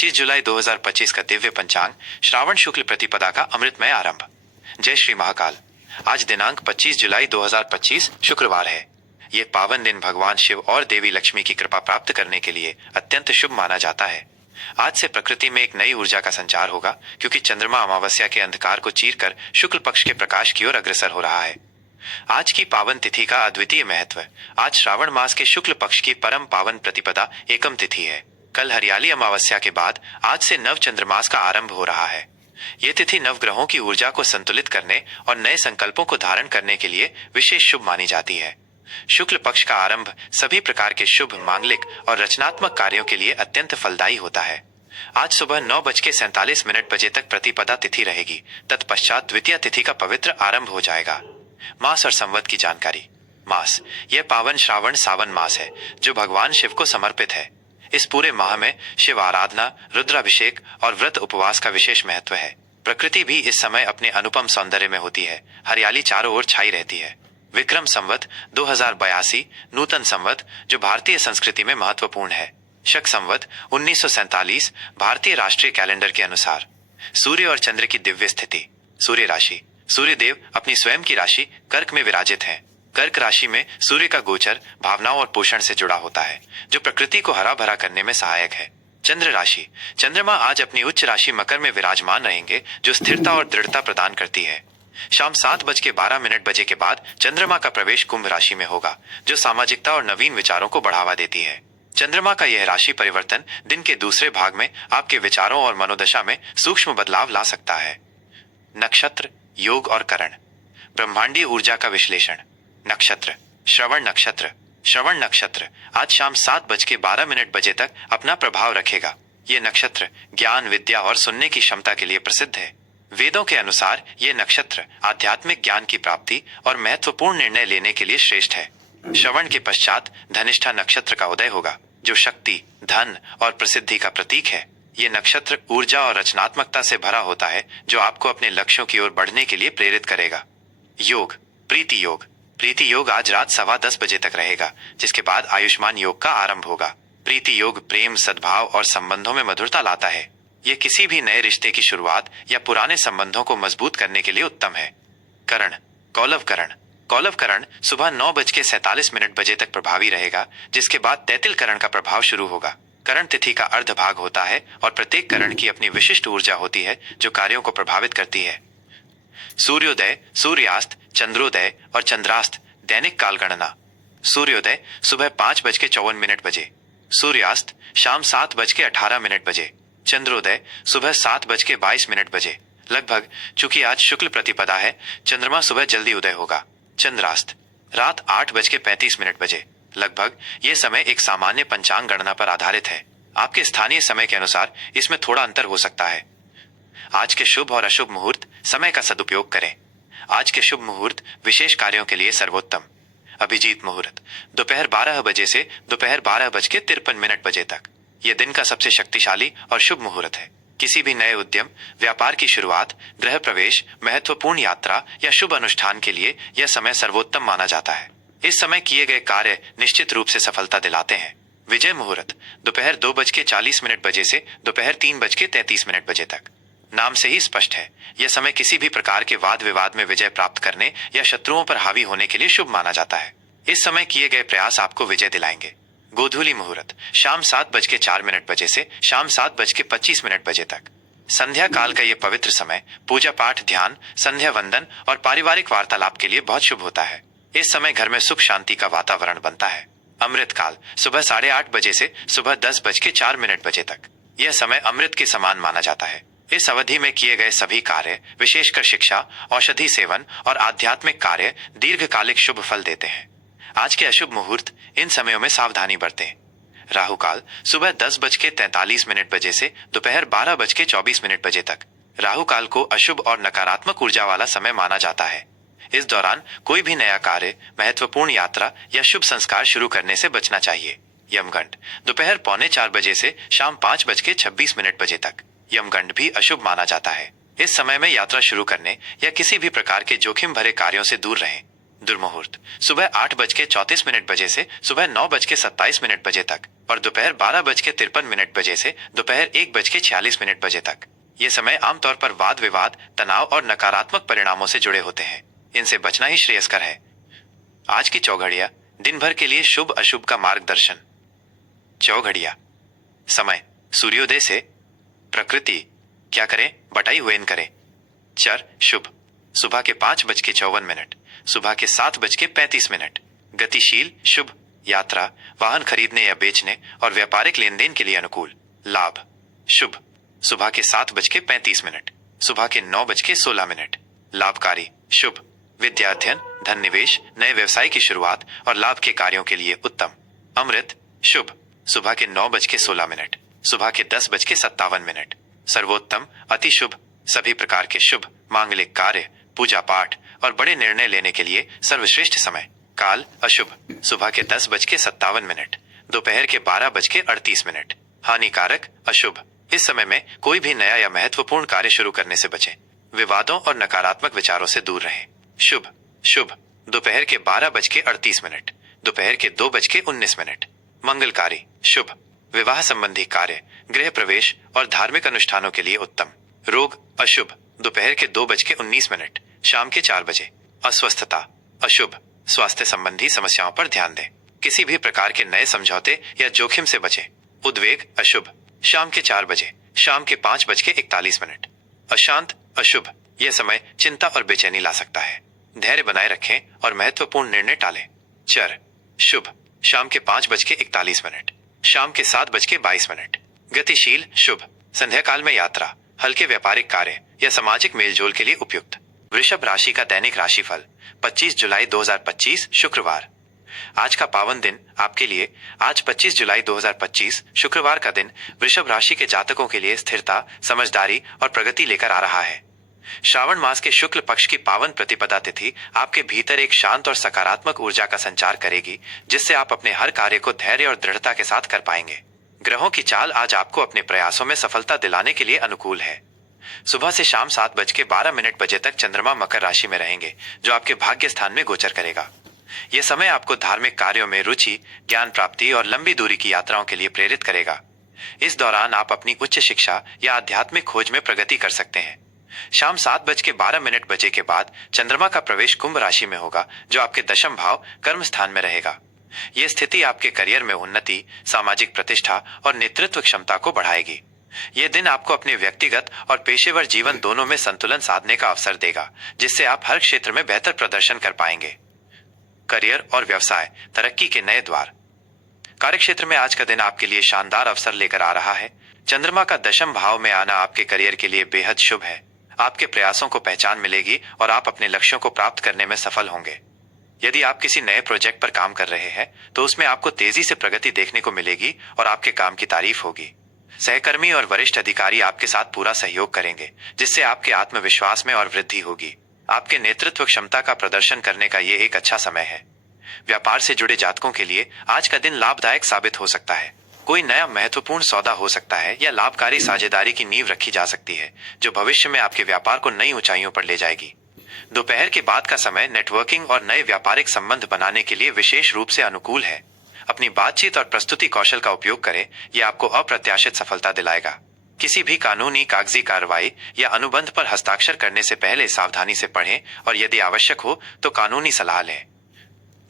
25 जुलाई 2025 का दिव्य पंचांग श्रावण शुक्ल प्रतिपदा का अमृतमय आरंभ। जय श्री महाकाल। आज दिनांक 25 जुलाई 2025 शुक्रवार है। ये पावन दिन भगवान शिव और देवी लक्ष्मी की कृपा प्राप्त करने के लिए अत्यंत शुभ माना जाता है। आज से प्रकृति में एक नई ऊर्जा का संचार होगा, क्योंकि चंद्रमा अमावस्या के अंधकार को चीरकर शुक्ल पक्ष के प्रकाश की ओर अग्रसर हो रहा है। आज की पावन तिथि का अद्वितीय महत्व। आज श्रावण मास के शुक्ल पक्ष की परम पावन प्रतिपदा एकम तिथि है। कल हरियाली अमावस्या के बाद आज से नव चंद्रमास का आरंभ हो रहा है। ये तिथि नवग्रहों की ऊर्जा को संतुलित करने और नए संकल्पों को धारण करने के लिए विशेष शुभ मानी जाती है। शुक्ल पक्ष का आरंभ सभी प्रकार के शुभ, मांगलिक और रचनात्मक कार्यों के लिए अत्यंत फलदायी होता है। आज सुबह 9:47 बजे तक प्रतिपदा तिथि रहेगी। तत्पश्चात द्वितीय तिथि का पवित्र आरंभ हो जाएगा। मास और संवत की जानकारी। मास, यह पावन श्रावण सावन मास है जो भगवान शिव को समर्पित है। इस पूरे माह में शिव आराधना, रुद्राभिषेक और व्रत उपवास का विशेष महत्व है। प्रकृति भी इस समय अपने अनुपम सौंदर्य में होती है। हरियाली चारों ओर छाई रहती है। विक्रम संवत 2082 नूतन संवत जो भारतीय संस्कृति में महत्वपूर्ण है। शक संवत 1947 भारतीय राष्ट्रीय कैलेंडर के अनुसार। सूर्य और चंद्र की दिव्य स्थिति। सूर्य राशि। सूर्य देव अपनी स्वयं की राशि कर्क में विराजित हैं। कर्क राशि में सूर्य का गोचर भावनाओं और पोषण से जुड़ा होता है, जो प्रकृति को हरा भरा करने में सहायक है। चंद्र राशि। चंद्रमा आज अपनी उच्च राशि मकर में विराजमान रहेंगे, जो स्थिरता और दृढ़ता प्रदान करती है। शाम 7:12 के बाद चंद्रमा का प्रवेश कुंभ राशि में होगा, जो सामाजिकता और नवीन विचारों को बढ़ावा देती है। चंद्रमा का यह राशि परिवर्तन दिन के दूसरे भाग में आपके विचारों और मनोदशा में सूक्ष्म बदलाव ला सकता है। नक्षत्र, योग और करण। ब्रह्मांडीय ऊर्जा का विश्लेषण। नक्षत्र। श्रवण नक्षत्र। श्रवण नक्षत्र आज शाम 7:12 तक अपना प्रभाव रखेगा। ये नक्षत्र ज्ञान, विद्या और सुनने की क्षमता के लिए प्रसिद्ध है। वेदों के अनुसार ये नक्षत्र आध्यात्मिक ज्ञान की प्राप्ति और महत्वपूर्ण निर्णय लेने के लिए श्रेष्ठ है। श्रवण के पश्चात धनिष्ठा नक्षत्र का उदय होगा, जो शक्ति, धन और प्रसिद्धि का प्रतीक है। ये नक्षत्र ऊर्जा और रचनात्मकता से भरा होता है, जो आपको अपने लक्ष्यों की ओर बढ़ने के लिए प्रेरित करेगा। योग। प्रीति योग। प्रीति योग आज रात 10:15 तक रहेगा, जिसके बाद आयुष्मान योग का आरंभ होगा। प्रीति योग प्रेम, सद्भाव और संबंधों में मधुरता लाता है। यह किसी भी नए रिश्ते की शुरुआत या पुराने संबंधों को मजबूत करने के लिए उत्तम है। करण। कौलव करण। कौलव करण सुबह 9:47 तक प्रभावी रहेगा, जिसके बाद तैतिल करण का प्रभाव शुरू होगा। करण तिथि का अर्ध भाग होता है और प्रत्येक करण की अपनी विशिष्ट ऊर्जा होती है, जो कार्यों को प्रभावित करती है। सूर्योदय, सूर्यास्त, चंद्रोदय और चंद्रास्त दैनिक काल गणना। सूर्योदय सुबह 5:54 बजे। सूर्यास्त शाम 7:18 बजे। चंद्रोदय सुबह 7:22 बजे। लगभग चूंकि आज शुक्ल प्रतिपदा है, चंद्रमा सुबह जल्दी उदय होगा। चंद्रास्त रात 8:35 बजे। लगभग ये समय एक सामान्य पंचांग गणना पर आधारित है। आपके स्थानीय समय के अनुसार इसमें थोड़ा अंतर हो सकता है। आज के शुभ और अशुभ मुहूर्त। समय का सदुपयोग करें। आज के शुभ मुहूर्त विशेष कार्यों के लिए सर्वोत्तम। अभिजीत मुहूर्त दोपहर 12 बजे से दोपहर 12:53 तक। यह दिन का सबसे शक्तिशाली और शुभ मुहूर्त है। किसी भी नए उद्यम, व्यापार की शुरुआत, गृह प्रवेश, महत्वपूर्ण यात्रा या शुभ अनुष्ठान के लिए यह समय सर्वोत्तम माना जाता है। इस समय किए गए कार्य निश्चित रूप से सफलता दिलाते हैं। विजय मुहूर्त दोपहर 2:40 बजे से दोपहर 3:33 बजे तक। नाम से ही स्पष्ट है, यह समय किसी भी प्रकार के वाद विवाद में विजय प्राप्त करने या शत्रुओं पर हावी होने के लिए शुभ माना जाता है। इस समय किए गए प्रयास आपको विजय दिलाएंगे। गोधूली मुहूर्त शाम 7:04 बजे से शाम 7:25 बजे तक। संध्या काल का यह पवित्र समय पूजा पाठ, ध्यान, संध्या वंदन और पारिवारिक वार्तालाप के लिए बहुत शुभ होता है। इस समय घर में सुख शांति का वातावरण बनता है। अमृत काल सुबह 8:30 बजे से सुबह 10:04 बजे तक। यह समय अमृत के समान माना जाता है। इस अवधि में किए गए सभी कार्य, विशेषकर शिक्षा, औषधि सेवन और आध्यात्मिक कार्य दीर्घकालिक शुभ फल देते हैं। आज के अशुभ मुहूर्त। इन समयों में सावधानी बरतें। राहु काल सुबह 10:43 बजे से दोपहर 12:24 बजे तक। राहु काल को अशुभ और नकारात्मक ऊर्जा वाला समय माना जाता है। इस दौरान कोई भी नया कार्य, महत्वपूर्ण यात्रा या शुभ संस्कार शुरू करने से बचना चाहिए। यमगंड दोपहर 3:45 बजे से शाम 5:26 बजे तक। यमगंड भी अशुभ माना जाता है। इस समय में यात्रा शुरू करने या किसी भी प्रकार के जोखिम भरे कार्यों से दूर रहें। दुर्मुहूर्त सुबह 8:34 बजे से सुबह 9:27 बजे तक और दोपहर 12:53 से दोपहर 1:46 बजे तक। ये समय आमतौर पर वाद विवाद, तनाव और नकारात्मक परिणामों से जुड़े होते हैं। इनसे बचना ही श्रेयस्कर है। आज की चौघड़िया दिन भर के लिए शुभ अशुभ का मार्गदर्शन। चौघड़िया समय सूर्योदय से प्रकृति क्या करें, बटाई हुएन करें। चर शुभ सुबह के 5:54, सुबह के 7:35। गतिशील शुभ यात्रा, वाहन खरीदने या बेचने और व्यापारिक लेन देन के लिए अनुकूल। लाभ शुभ सुबह के 7:35, सुबह के 9:16। लाभकारी शुभ विद्याध्ययन, धन निवेश, नए व्यवसाय की शुरुआत और लाभ के कार्यों के लिए उत्तम। अमृत शुभ सुबह के 9:16, सुबह के 10:57। सर्वोत्तम अति शुभ सभी प्रकार के शुभ मांगलिक कार्य, पूजा पाठ और बड़े निर्णय लेने के लिए सर्वश्रेष्ठ समय। काल अशुभ सुबह के 10:57, दोपहर के 12:38। हानिकारक अशुभ इस समय में कोई भी नया या महत्वपूर्ण कार्य शुरू करने से बचें। विवादों और नकारात्मक विचारों से दूर रहें। शुभ शुभ दोपहर के 12:38, दोपहर के 2:19। मंगलकारी शुभ विवाह संबंधी कार्य, गृह प्रवेश और धार्मिक अनुष्ठानों के लिए उत्तम। रोग अशुभ दोपहर के 2:19, शाम के 4 बजे। अस्वस्थता अशुभ स्वास्थ्य संबंधी समस्याओं पर ध्यान दें। किसी भी प्रकार के नए समझौते या जोखिम से बचें। उद्वेग अशुभ शाम के 4 बजे, शाम के 5:41। अशांत अशुभ यह समय चिंता और बेचैनी ला सकता है। धैर्य बनाए रखें और महत्वपूर्ण निर्णय टालें। चर शुभ शाम के 5:41, शाम के 7:22। गतिशील शुभ संध्या काल में यात्रा, हल्के व्यापारिक कार्य या सामाजिक मेलजोल के लिए उपयुक्त। वृषभ राशि का दैनिक राशिफल 25 जुलाई 2025 शुक्रवार। आज का पावन दिन आपके लिए आज 25 जुलाई 2025 शुक्रवार का दिन वृषभ राशि के जातकों के लिए स्थिरता, समझदारी और प्रगति लेकर आ रहा है। श्रावण मास के शुक्ल पक्ष की पावन प्रतिपदा तिथि आपके भीतर एक शांत और सकारात्मक ऊर्जा का संचार करेगी, जिससे आप अपने हर कार्य को धैर्य और दृढ़ता के साथ कर पाएंगे। ग्रहों की चाल आज आपको अपने प्रयासों में सफलता दिलाने के लिए अनुकूल है। सुबह से शाम 7:12 बजे तक चंद्रमा मकर राशि में रहेंगे, जो आपके भाग्य स्थान में गोचर करेगा। यह समय आपको धार्मिक कार्यों में रुचि, ज्ञान प्राप्ति और लंबी दूरी की यात्राओं के लिए प्रेरित करेगा। इस दौरान आप अपनी उच्च शिक्षा या आध्यात्मिक खोज में प्रगति कर सकते हैं। शाम 7:12 बजे के बाद चंद्रमा का प्रवेश कुंभ राशि में होगा, जो आपके दशम भाव कर्म स्थान में रहेगा। यह स्थिति आपके करियर में उन्नति, सामाजिक प्रतिष्ठा और नेतृत्व क्षमता को बढ़ाएगी। यह दिन आपको अपने व्यक्तिगत और पेशेवर जीवन दोनों में संतुलन साधने का अवसर देगा, जिससे आप हर क्षेत्र में बेहतर प्रदर्शन कर पाएंगे। करियर और व्यवसाय तरक्की के नए द्वार। कार्यक्षेत्र में आज का दिन आपके लिए शानदार अवसर लेकर आ रहा है। चंद्रमा का दशम भाव में आना आपके करियर के लिए बेहद शुभ है। आपके प्रयासों को पहचान मिलेगी और आप अपने लक्ष्यों को प्राप्त करने में सफल होंगे। यदि आप किसी नए प्रोजेक्ट पर काम कर रहे हैं तो उसमें आपको तेजी से प्रगति देखने को मिलेगी और आपके काम की तारीफ होगी। सहकर्मी और वरिष्ठ अधिकारी आपके साथ पूरा सहयोग करेंगे, जिससे आपके आत्मविश्वास में और वृद्धि होगी। आपके नेतृत्व क्षमता का प्रदर्शन करने का ये एक अच्छा समय है। व्यापार से जुड़े जातकों के लिए आज का दिन लाभदायक साबित हो सकता है। कोई नया महत्वपूर्ण सौदा हो सकता है या लाभकारी साझेदारी की नींव रखी जा सकती है, जो भविष्य में आपके व्यापार को नई ऊंचाइयों पर ले जाएगी। दोपहर के बाद का समय नेटवर्किंग और नए व्यापारिक संबंध बनाने के लिए विशेष रूप से अनुकूल है। अपनी बातचीत और प्रस्तुति कौशल का उपयोग करें, यह आपको अप्रत्याशित सफलता दिलाएगा। किसी भी कानूनी कागजी कार्रवाई या अनुबंध पर हस्ताक्षर करने से पहले सावधानी से पढ़ें और यदि आवश्यक हो तो कानूनी सलाह लें।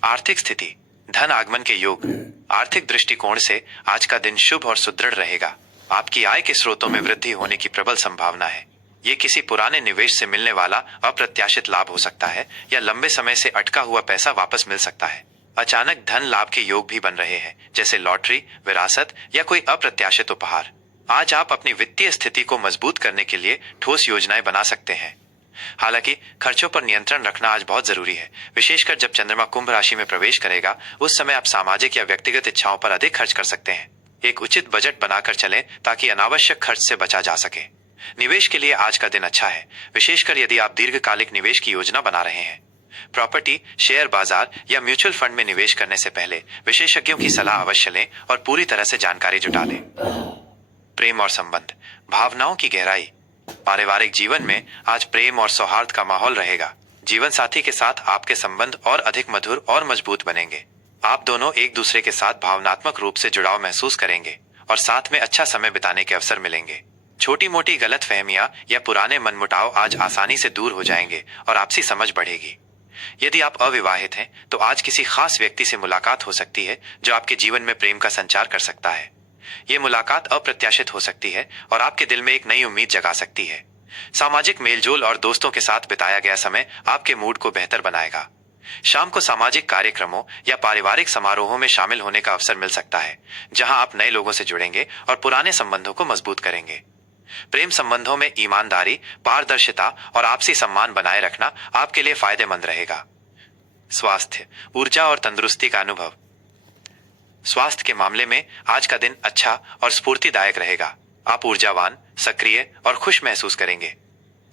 आर्थिक स्थिति धन आगमन के योग। आर्थिक दृष्टिकोण से आज का दिन शुभ और सुदृढ़ रहेगा। आपकी आय के स्रोतों में वृद्धि होने की प्रबल संभावना है। ये किसी पुराने निवेश से मिलने वाला अप्रत्याशित लाभ हो सकता है या लंबे समय से अटका हुआ पैसा वापस मिल सकता है। अचानक धन लाभ के योग भी बन रहे हैं, जैसे लॉटरी, विरासत या कोई अप्रत्याशित उपहार। आज आप अपनी वित्तीय स्थिति को मजबूत करने के लिए ठोस योजनाएं बना सकते हैं। हालांकि खर्चों पर नियंत्रण रखना आज बहुत जरूरी है, विशेषकर जब चंद्रमा कुंभ राशि में प्रवेश करेगा। उस समय आप सामाजिक या व्यक्तिगत इच्छाओं पर अधिक खर्च कर सकते हैं। एक उचित बजट बनाकर चलें ताकि अनावश्यक खर्च से बचा जा सके। निवेश के लिए आज का दिन अच्छा है, विशेषकर यदि आप दीर्घकालिक निवेश की योजना बना रहे हैं। प्रॉपर्टी, शेयर बाजार या म्यूचुअल फंड में निवेश करने से पहले विशेषज्ञों की सलाह अवश्य लें और पूरी तरह से जानकारी जुटा लें। प्रेम और संबंध, भावनाओं की गहराई। पारिवारिक जीवन में आज प्रेम और सौहार्द का माहौल रहेगा। जीवन साथी के साथ आपके संबंध और अधिक मधुर और मजबूत बनेंगे। आप दोनों एक दूसरे के साथ भावनात्मक रूप से जुड़ाव महसूस करेंगे और साथ में अच्छा समय बिताने के अवसर मिलेंगे। छोटी मोटी गलतफहमियां या पुराने मनमुटाव आज आसानी से दूर हो जाएंगे और आपसी समझ बढ़ेगी। यदि आप अविवाहित हैं तो आज किसी खास व्यक्ति से मुलाकात हो सकती है जो आपके जीवन में प्रेम का संचार कर सकता है। ये मुलाकात अप्रत्याशित हो सकती है और आपके दिल में एक नई उम्मीद जगा सकती है। सामाजिक मेलजोल और दोस्तों के साथ बिताया गया समय आपके मूड को बेहतर बनाएगा। शाम को सामाजिक कार्यक्रमों या पारिवारिक समारोहों में शामिल होने का अवसर मिल सकता है, जहां आप नए लोगों से जुड़ेंगे और पुराने संबंधों को मजबूत करेंगे। प्रेम संबंधों में ईमानदारी, पारदर्शिता और आपसी सम्मान बनाए रखना आपके लिए फायदेमंद रहेगा। स्वास्थ्य, ऊर्जा और तंदुरुस्ती का अनुभव। स्वास्थ्य के मामले में आज का दिन अच्छा और स्फूर्तिदायक रहेगा। आप ऊर्जावान, सक्रिय और खुश महसूस करेंगे।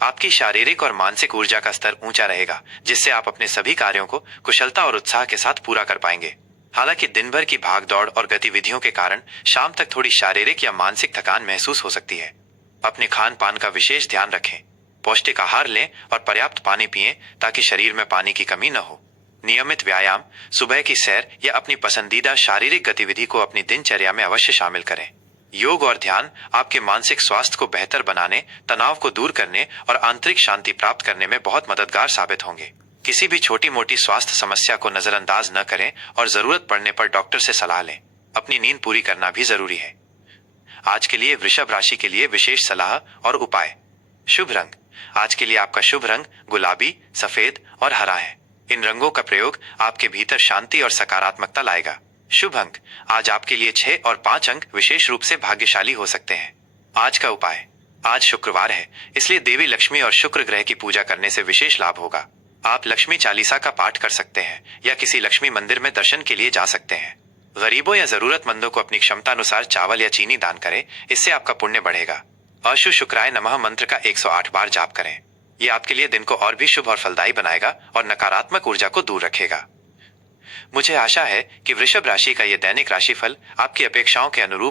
आपकी शारीरिक और मानसिक ऊर्जा का स्तर ऊंचा रहेगा, जिससे आप अपने सभी कार्यों को कुशलता और उत्साह के साथ पूरा कर पाएंगे। हालांकि दिन भर की भागदौड़ और गतिविधियों के कारण शाम तक थोड़ी शारीरिक या मानसिक थकान महसूस हो सकती है। अपने खान पान का विशेष ध्यान रखें। पौष्टिक आहार लें और पर्याप्त पानी पिएं ताकि शरीर में पानी की कमी न हो। नियमित व्यायाम, सुबह की सैर या अपनी पसंदीदा शारीरिक गतिविधि को अपनी दिनचर्या में अवश्य शामिल करें। योग और ध्यान आपके मानसिक स्वास्थ्य को बेहतर बनाने, तनाव को दूर करने और आंतरिक शांति प्राप्त करने में बहुत मददगार साबित होंगे। किसी भी छोटी मोटी स्वास्थ्य समस्या को नजरअंदाज न करें और जरूरत पड़ने पर डॉक्टर से सलाह लें। अपनी नींद पूरी करना भी जरूरी है। आज के लिए वृषभ राशि के लिए विशेष सलाह और उपाय। शुभ रंग। आज के लिए आपका शुभ रंग गुलाबी, सफेद और हरा है। इन रंगों का प्रयोग आपके भीतर शांति और सकारात्मकता लाएगा। शुभ अंक। आज आपके लिए 6 और 5 अंक विशेष रूप से भाग्यशाली हो सकते हैं। आज का उपाय। आज शुक्रवार है, इसलिए देवी लक्ष्मी और शुक्र ग्रह की पूजा करने से विशेष लाभ होगा। आप लक्ष्मी चालीसा का पाठ कर सकते हैं या किसी लक्ष्मी मंदिर में दर्शन के लिए जा सकते हैं। गरीबों या जरूरतमंदों को अपनी क्षमता अनुसार चावल या चीनी दान करें, इससे आपका पुण्य बढ़ेगा। अशु शुक्राय नमः मंत्र का 108 बार जाप करें। यह आपके लिए दिन को और भी शुभ और फलदायी बनाएगा और नकारात्मक ऊर्जा को दूर रखेगा। मुझे आशा है कि वृषभ राशि का यह दैनिक राशिफल आपकी अपेक्षाओं के अनुरूप